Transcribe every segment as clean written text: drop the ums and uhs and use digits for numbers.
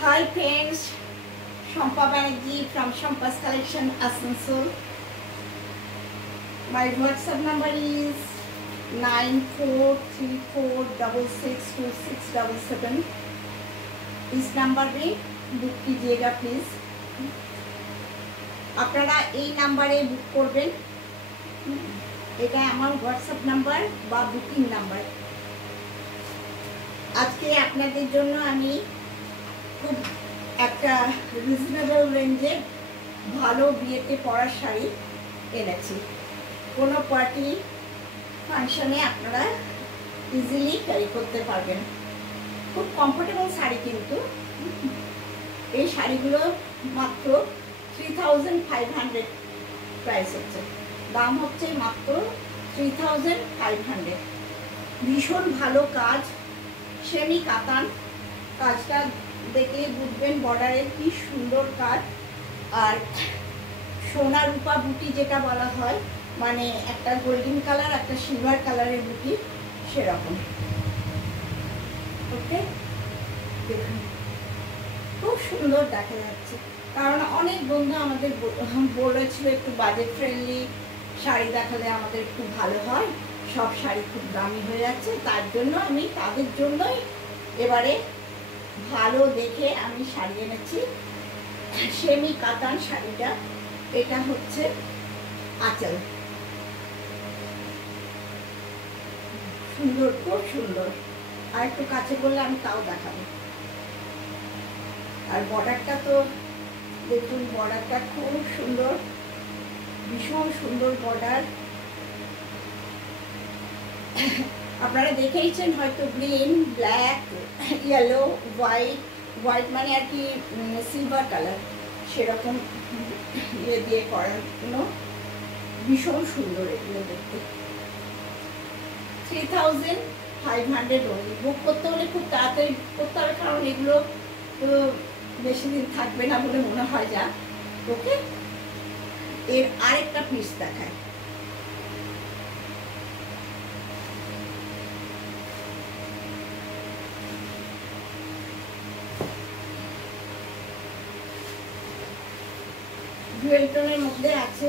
Hi friends, Shampa Banerjee from Shampa's Collection, Asansol. My WhatsApp number is 9434662677. इस number में book कीजिएगा please. আপনারা এই নাম্বারে বুক করবেন। এটা আমার হোয়াটসঅ্যাপ নাম্বার বা বুকিং নাম্বার। আজকে আপনাদের জন্য আমি খুব একটা রিজনেবল রেঞ্জে ভালো বিয়েতে পরার শাড়ি এনেছি। কোনো পার্টি ফাংশনে আপনারা ইজিলি ক্যারি করতে পারবেন। খুব কমফোর্টেবল শাড়ি, কিন্তু এই শাড়িগুলো মাত্র 3500 প্রাইস হচ্ছে, দাম হচ্ছে মাত্র 3500। ভীষণ ভালো কাজ, সেমি কাতান। কাজটা দেখে বুঝবেন বর্ডারের কি সুন্দর কাজ। আর সোনা রূপা বুটি যেটা বলা হয়, মানে একটা গোল্ডেন কালার একটা সিলভার কালারের বুটি, সেরকম। ওকে, দেখুন খুব সুন্দর দেখা যাচ্ছে। কারণ অনেক বন্ধু আমাদের বলেছিল একটু বাজেট ফ্রেন্ডলি শাড়ি দেখালে আমাদের একটু ভালো হয়, সব শাড়ি খুব দামি হয়ে যাচ্ছে। তার জন্য আমি তাদের জন্যই এবারে ভালো দেখে আমি শাড়ি এনেছি। সেমি কাতান শাড়িটা, এটা হচ্ছে আঁচল, সুন্দর, খুব সুন্দর। আর একটু কাছে করলে আমি তাও দেখাবো। আর বর্ডারটা তো দেখুন, বর্ডারটা খুব সুন্দর, ভীষণ সুন্দর বর্ডার। আপনারা দেখেইছেন হয়তো, green, black, yellow, white. White মানে আর কি সিলভার কালার, সেরকম ইয়ে দিয়ে করার জন্য ভীষণ সুন্দর এগুলো দেখতে। 3500 অনলি। বুক করতে হলে খুব তাড়াতাড়ি করতে হবে, কারণ এগুলো তো বেশি দিন থাকবে না বলে মনে হয়। যা ওকে, এর আরেকটা পিস দেখায়। ডুয়েল টোনের মধ্যে আছে,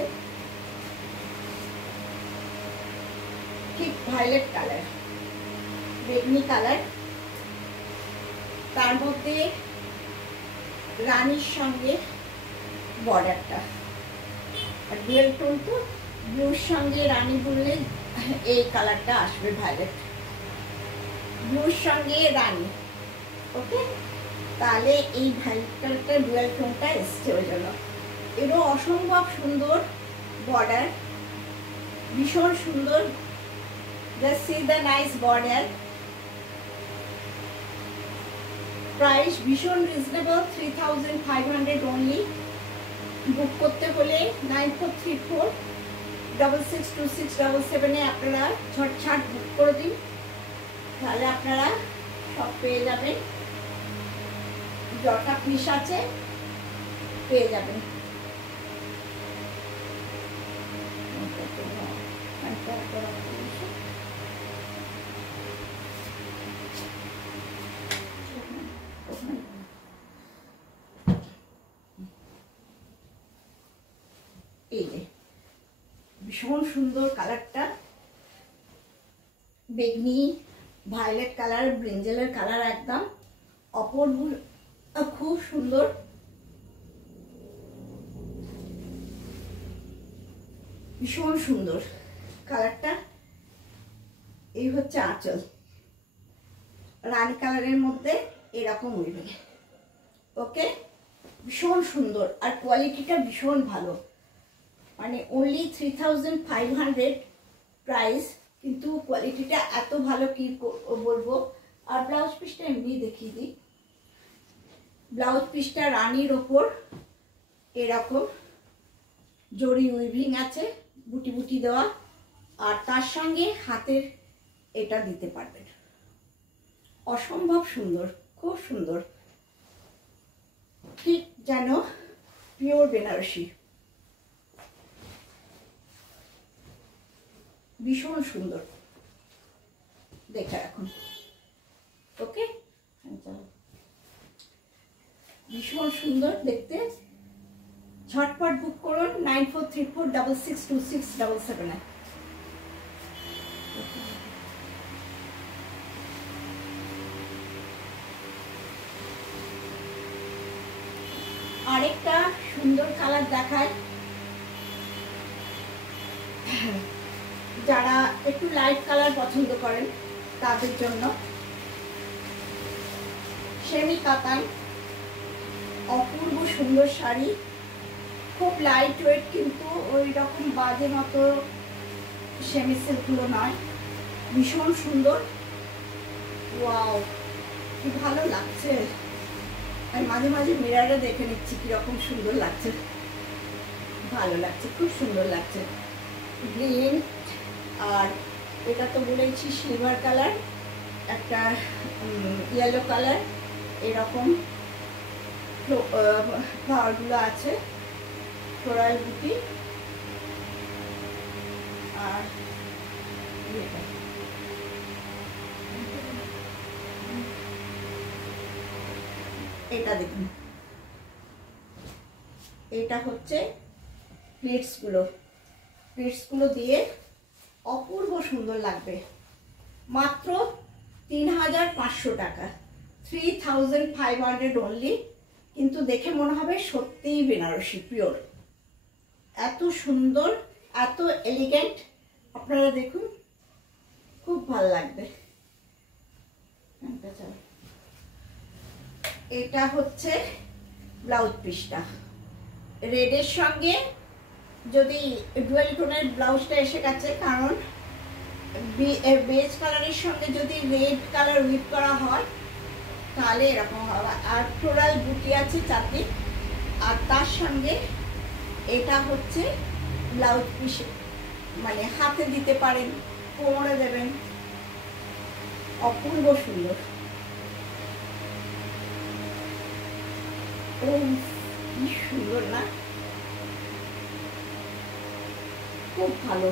ঠিক ভায়োলেট কালার, বেগনি কালার, তার মধ্যে রানীর সঙ্গে বর্ডারটা। আর ডুয়েল টোন তো ব্লুর সঙ্গে রানী বললে এই কালারটা আসবে, ভায়োলেট, ব্লুর সঙ্গে রানী। ওকে, তাহলে এই ভায়োলেট কালারটা ডুয়েল টোনটা এসছে ওই জন্য। এরও অসম্ভব সুন্দর বর্ডার, ভীষণ সুন্দর। Just see the nice border. Price ভীষণ রিজনেবল, 3500 অনলি। বুক করতে হলে 9434662677 আপনারা ঝটঝট বুক করে দিন, তাহলে আপনারা সব পেয়ে যাবেন। যটা পিস আছে পেয়ে যাবেন। এই যে ভীষণ সুন্দর কালারটা, বেগনি, ভায়োলেট কালার, ব্রিঞ্জেলের কালার, একদম অপূর্ব, খুব সুন্দর। ভীষণ সুন্দর কালারটা। এই হচ্ছে আঁচল, রানী কালারের মধ্যে এরকম উঠবে। ওকে, ভীষণ সুন্দর। আর কোয়ালিটিটা ভীষণ ভালো, মানে অনলি 3500 প্রাইস, কিন্তু কোয়ালিটিটা এত ভালো কি বলবো। আর ব্লাউজ পিসটা এমনি দেখিয়ে দিই। ব্লাউজ পিসটা রানীর ওপর এরকম জরি উইভিং আছে, বুটি বুটি দেওয়া, আর তার সঙ্গে হাতের এটা দিতে পারবেন। অসম্ভব সুন্দর, খুব সুন্দর, ঠিক যেন পিওর বেনারসি। ভীষণ সুন্দর, দেখে রাখুন। ওকে, ভীষণ সুন্দর দেখতে। ঝটপট বুক করুন 9434662677। আরেকটা সুন্দর কালার দেখায়, যারা একটু লাইট কালার পছন্দ করেন তাদের জন্য। সেমি কাতান, অপূর্ব সুন্দর শাড়ি, খুব লাইট ওয়েট, কিন্তু ওই রকম বাজে মতো সেমি সিল্কগুলো নয়, ভীষণ সুন্দর। ওয়াও, কি ভালো লাগছে। আমি মাঝে মাঝে মিরারে দেখে নিচ্ছি কিরকম সুন্দর লাগছে, ভালো লাগছে, খুব সুন্দর লাগছে। গ্রিন, আর এটা তো বলেছি সিলভার কালার, একটা ইয়েলো কালার, এরকম ফ্লাওয়ারগুলো আছে, ফ্লোরাল বুটি। আর এটা দেখুন, এটা হচ্ছে প্লিটসগুলো দিয়ে অপূর্ব সুন্দর লাগবে। মাত্র 3500 টাকা, 3500 অনলি। কিন্তু দেখে মনে হবে সত্যিই বেনারসি পিওর। এত সুন্দর, এত এলিগেন্ট, আপনারা দেখুন, খুব ভালো লাগবে। এটা হচ্ছে ব্লাউজ পিসটা, রেডের সঙ্গে যদি ডুয়েল টোনের ব্লাউজটা এসে গেছে, কারণ বেজ কালারের সঙ্গে যদি রেড কালার উইপ করা হয় তাহলে এরকম হবে। আর ফ্লোরাল বুটি আছে চারদিক, আর তার সঙ্গে এটা হচ্ছে ব্লাউজ পিস, মানে হাতে দিতে পারেন, কোমরে দেবেন, অপূর্ব সুন্দর। ও কি সুন্দর না, খুব ভালো।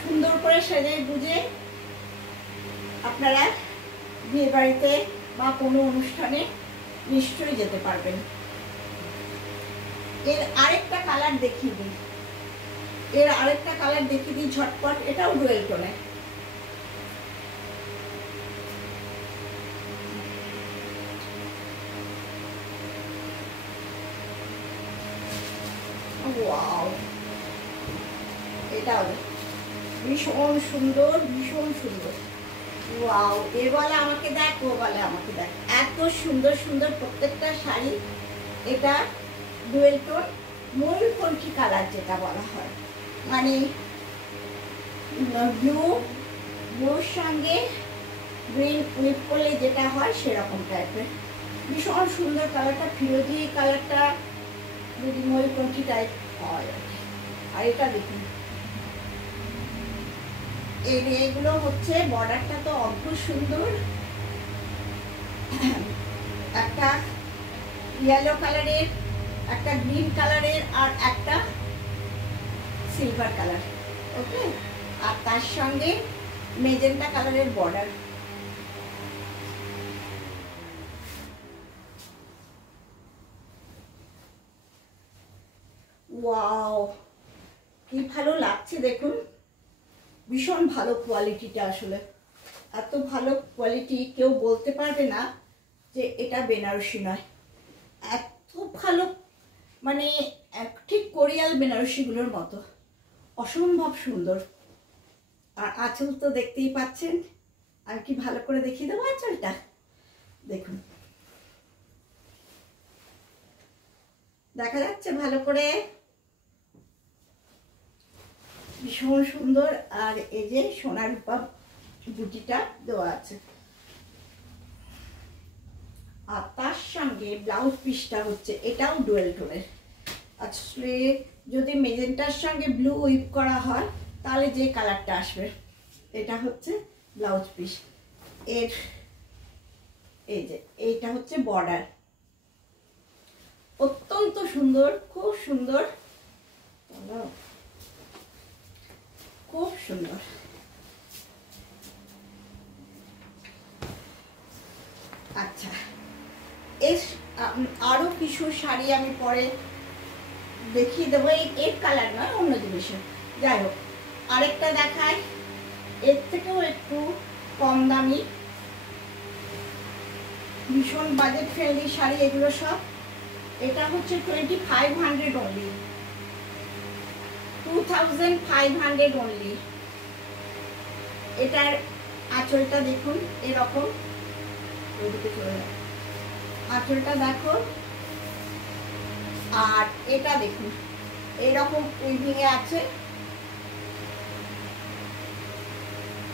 সুন্দর করে সেজে গুজে আপনারা বিয়ে বাড়িতে বা কোনো অনুষ্ঠানে নিশ্চয়ই যেতে পারবেন। এর আরেকটা কালার দেখিয়ে দিই, ঝটপট। এটাও ডুয়েল টোনে, ওয়াও, এটাও ভীষণ সুন্দর, ভীষণ সুন্দর। ওয়াও, এ বলে আমাকে দেখ, ও বলে আমাকে দেখ, এত সুন্দর সুন্দর প্রত্যেকটা শাড়ি। এটা ডুয়েল টোন, ময়ূরকণ্ঠী কালার যেটা বলা হয়, মানে ব্লুর সঙ্গে গ্রিন উইপ করলে যেটা হয় সেরকম টাইপের। ভীষণ সুন্দর কালারটা, ফিরোজি কালারটা যদি ময়ূরকণ্ঠী টাইপ হয়। আর এটা দেখুন, এগুলো হচ্ছে বর্ডারটা তো অদ্ভুত সুন্দর, একটা ইয়েলো কালারের, একটা গ্রিন কালারের, আর একটা সিলভার কালার। ওকে, আর তার সঙ্গে মেজেন্টা কালারের বর্ডার। ওয়াও, কি ভালো লাগছে দেখুন, ভীষণ ভালো কোয়ালিটিটা। আসলে এত ভালো কোয়ালিটি, কেউ বলতে পারবে না যে এটা বেনারসি নয়। এত ভালো, মানে ঠিক কোরিয়াল বেনারসিগুলোর মতো, অসম্ভব সুন্দর। আর আঁচল তো দেখতেই পাচ্ছেন, আর কি ভালো করে দেখিয়ে দেবো আঁচলটা, দেখুন, দেখা যাচ্ছে ভালো করে, ভীষণ সুন্দর। আর এই যে সোনার রূপা বুটিটা দেওয়া আছে, আর তার সঙ্গে ব্লাউজ পিসটা হচ্ছে, এটাও ডুয়েল টোনের। আসলে যদি মেজেন্টার সঙ্গে ব্লু উইপ করা হয় তাহলে যে কালারটা আসবে, এটা হচ্ছে ব্লাউজ পিস। এর এই যে এইটা হচ্ছে বর্ডার, অত্যন্ত সুন্দর, খুব সুন্দর, খুব সুন্দর। আচ্ছা, আরও কিছু শাড়ি আমি পরে দেখিয়ে দেবো, এর কালার নয়, অন্য জিনিসের। যাই হোক, আরেকটা দেখায়, এর থেকেও একটু কম দামি, ভীষণ বাজেট ফ্রেন্ডলি শাড়ি এগুলো সব। এটা হচ্ছে 2500 অনলি, 2500 অনলি। এটার আঁচলটা দেখুন এরকম, আঁচলটা দেখো, আর এটা দেখুন এরকম উইভিং এ আছে।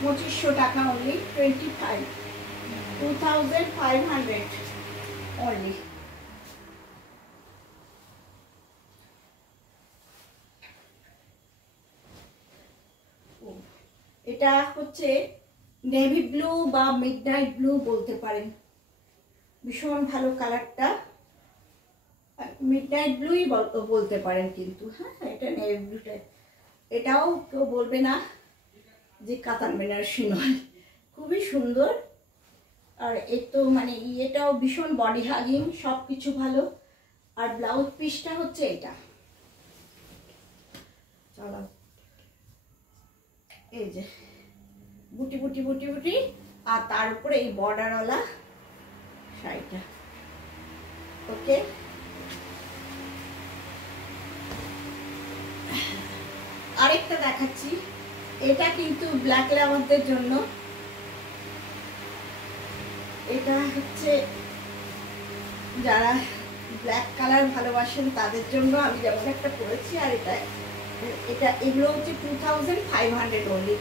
2500 টাকা অনলি, 2500 অনলি। এটা হচ্ছে নেভি ব্লু বা মিডনাইট ব্লু বলতে পারেন, ভীষণ ভালো কালারটা, মিডনাইট ব্লুই বলতে পারেন কিন্তু। হ্যাঁ, এটা নেভি ব্লুটা, এটাও কেউ বলবে না যে কাতান বেনারসি নয়, খুবই সুন্দর। আর এর তো মানে ইয়েটাও ভীষণ বডি হাগিং, সব কিছু ভালো। আর ব্লাউজ পিসটা হচ্ছে এটা, চলো এই যে বুটি বুটি বুটি বুটি, আর তার উপরে এই বর্ডারওয়ালা শাড়িটা। ওকে, আরেকটা দেখাচ্ছি, এটা কিন্তু ব্ল্যাক লাভারদের জন্য। এটা হচ্ছে যারা ব্ল্যাক কালার ভালোবাসেন তাদের জন্য আমি যেমন একটা করেছি। আর এটা এগুলো হচ্ছে 2500 অনলি।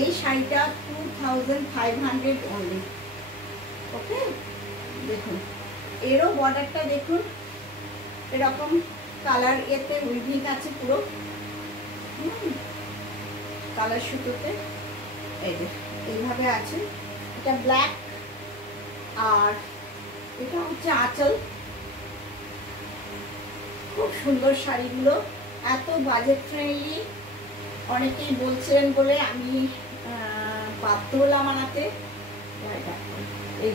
এই শাড়িটা 2500 অনলি। ওকে, দেখুন এরও বর্ডারটা দেখুন, এরকম কালার, এতে উইভিং আছে পুরো কালার সুতোতে, এই যে এইভাবে আছে। এটা ব্ল্যাক, আর এটা হচ্ছে আঁচল। খুব সুন্দর শাড়িগুলো, এত বাজেট ফ্রেন্ডলি। অনেকেই বলছিলেন বলে আমি বাধ্য হলাম আনাতে। এই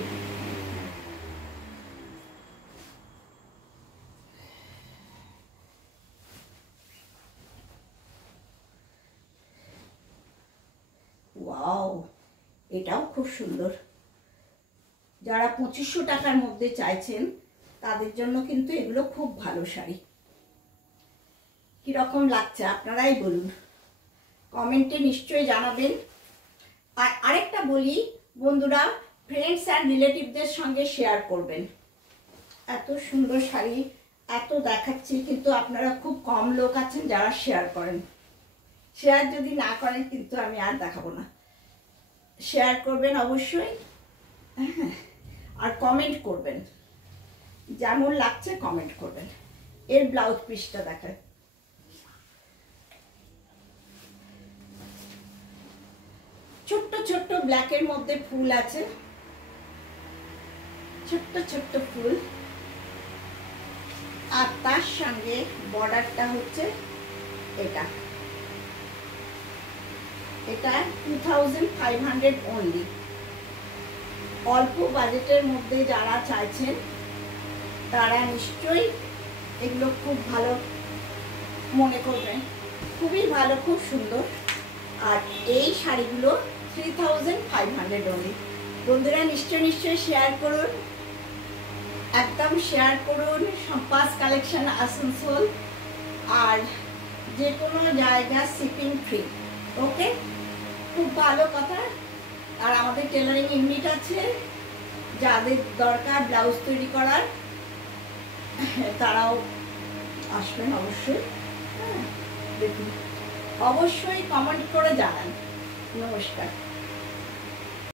ওয়াও, এটাও খুব সুন্দর। যারা 2500 টাকার মধ্যে চাইছেন তাদের জন্য কিন্তু এগুলো খুব ভালো শাড়ি। কিরকম লাগছে আপনারাই বলুন, কমেন্টে নিশ্চয়ই জানাবেন। আর আরেকটা বলি বন্ধুরা, ফ্রেন্ডস অ্যান্ড রিলেটিভদের সঙ্গে শেয়ার করবেন। এত সুন্দর শাড়ি এত দেখাচ্ছি, কিন্তু আপনারা খুব কম লোক আছেন যারা শেয়ার করেন। শেয়ার যদি না করেন কিন্তু আমি আর দেখাবো না। শেয়ার করবেন অবশ্যই, হ্যাঁ, আর কমেন্ট করবেন, যেমন লাগছে কমেন্ট করবেন। এর ব্লাউজ পিসটা দেখায়, ছোট্ট ছোট্ট ব্ল্যাকের মধ্যে ফুল আছে, ছোট্ট ছোট্ট ফুল। আর তার সঙ্গে বর্ডারটা হচ্ছে এটা, এটা 2500 অনলি। অল্প বাজেটের মধ্যে যারা চাইছেন তারা নিশ্চয়ই এগুলো খুব ভালো মনে করবেন, খুবই ভালো, খুব সুন্দর। আর এই শাড়িগুলো 3500 অনলি। বন্ধুরা নিশ্চয়ই শেয়ার করুন, একদম শেয়ার করুন। সম্পাস কালেকশন আসানসোল, আর যে কোনো জায়গা শিপিং ফ্রি। ওকে, খুব ভালো কথা। আর আমাদের টেলারিং ইউনিট আছে, যাদের দরকার ব্লাউজ তৈরি করার তারাও আসবেন অবশ্যই। হ্যাঁ, দেখুন, অবশ্যই কমেন্ট করে জানান। নমস্কার।